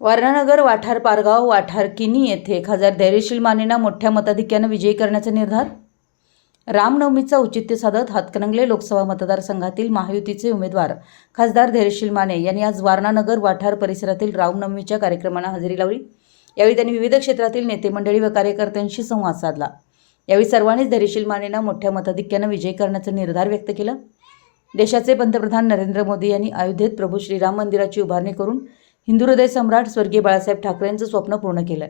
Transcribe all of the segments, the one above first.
वारणानगर वाठार पारगाव वाठार किनी येथे खासदार धैर्यशील मानेंना मोठ्या मताधिक्यानं विजयी करण्याचा निर्धार? रामनवमीचा औचित्य साधत हातकणंगले लोकसभा मतदारसंघातील महायुतीचे उमेदवार खासदार धैर्यशील माने यांनी आज वारणानगर वाठार परिसरातील रामनवमीच्या कार्यक्रमांना हजेरी लावली. यावेळी त्यांनी विविध क्षेत्रातील नेते मंडळी व कार्यकर्त्यांशी संवाद साधला. यावेळी सर्वांनीच धैर्यशील मानेंना मोठ्या मताधिक्यानं विजयी करण्याचा निर्धार व्यक्त केला. देशाचे पंतप्रधान नरेंद्र मोदी यांनी अयोध्येत प्रभू श्रीराम मंदिराची उभारणी करून हिंदू हृदय सम्राट स्वर्गीय बाळासाहेब ठाकरेंचं स्वप्न पूर्ण केलं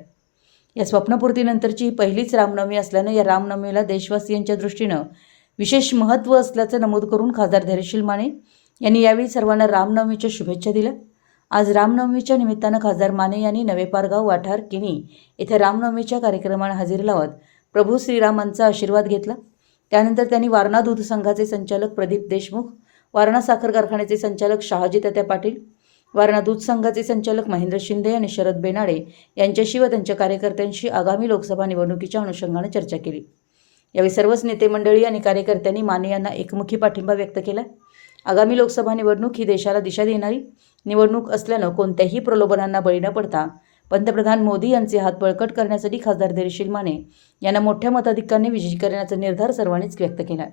या स्वप्नपूर्तीनंतरची ही पहिलीच रामनवमी असल्यानं या रामनवमीला देशवासियांच्या दृष्टीनं विशेष महत्त्व असल्याचं नमूद करून खासदार धैर्यशील माने यांनी यावेळी सर्वांना रामनवमीच्या शुभेच्छा दिल्या. आज रामनवमीच्या निमित्तानं खासदार माने यांनी नवेपारगाव वाठार किनी येथे रामनवमीच्या कार्यक्रमाला हजेरी लावत प्रभू श्रीरामांचा आशीर्वाद घेतला. त्यानंतर त्यांनी वारणा दूध संघाचे संचालक प्रदीप देशमुख वारणा साखर कारखान्याचे संचालक शहाजी तात्या पाटील वारणा दूध संघाचे संचालक महेंद्र शिंदे आणि शरद बेनाडे यांच्याशी व त्यांच्या कार्यकर्त्यांशी आगामी लोकसभा निवडणुकीच्या अनुषंगाने चर्चा केली. यावेळी सर्वच नेते मंडळी आणि कार्यकर्त्यांनी माने यांना एकमुखी पाठिंबा व्यक्त केला. आगामी लोकसभा निवडणूक ही देशाला दिशा देणारी निवडणूक असल्यानं कोणत्याही प्रलोभनांना बळी न पडता पंतप्रधान मोदी यांचे हात बळकट करण्यासाठी खासदार धैर्यशील माने यांना मोठ्या मताधिक्याने विजयी करण्याचा निर्धार सर्वांनीच व्यक्त केला.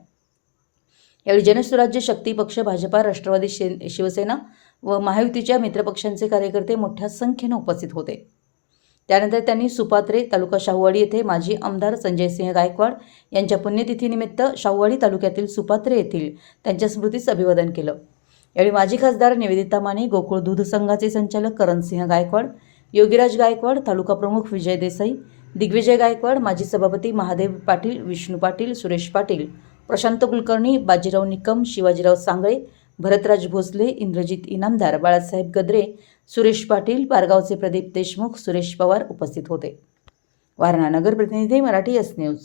यावेळी जनसुराज्य शक्ती पक्ष भाजपा राष्ट्रवादी शिवसेना व महायुतीच्या मित्रपक्षांचे कार्यकर्ते मोठ्या संख्येनं उपस्थित होते. त्यानंतर त्यांनी सुपात्रे तालुका शाहूवाडी येथे माजी आमदार संजयसिंह गायकवाड यांच्या पुण्यतिथीनिमित्त शाहूवाडी तालुक्यातील सुपात्रे येथील त्यांच्या स्मृतीस अभिवादन केलं. यावेळी माजी खासदार निवेदिता माने गोकुळ दूध संघाचे संचालक करणसिंह गायकवाड योगीराज गायकवाड तालुका प्रमुख विजय देसाई दिग्विजय गायकवाड माजी सभापती महादेव पाटील विष्णू पाटील सुरेश पाटील प्रशांत कुलकर्णी बाजीराव निकम शिवाजीराव सांगळे भरतराज भोसले इंद्रजित इनामदार बाळासाहेब गद्रे सुरेश पाटील पारगावचे प्रदीप देशमुख सुरेश पवार उपस्थित होते. वारणा नगर प्रतिनिधी मराठी एस न्यूज.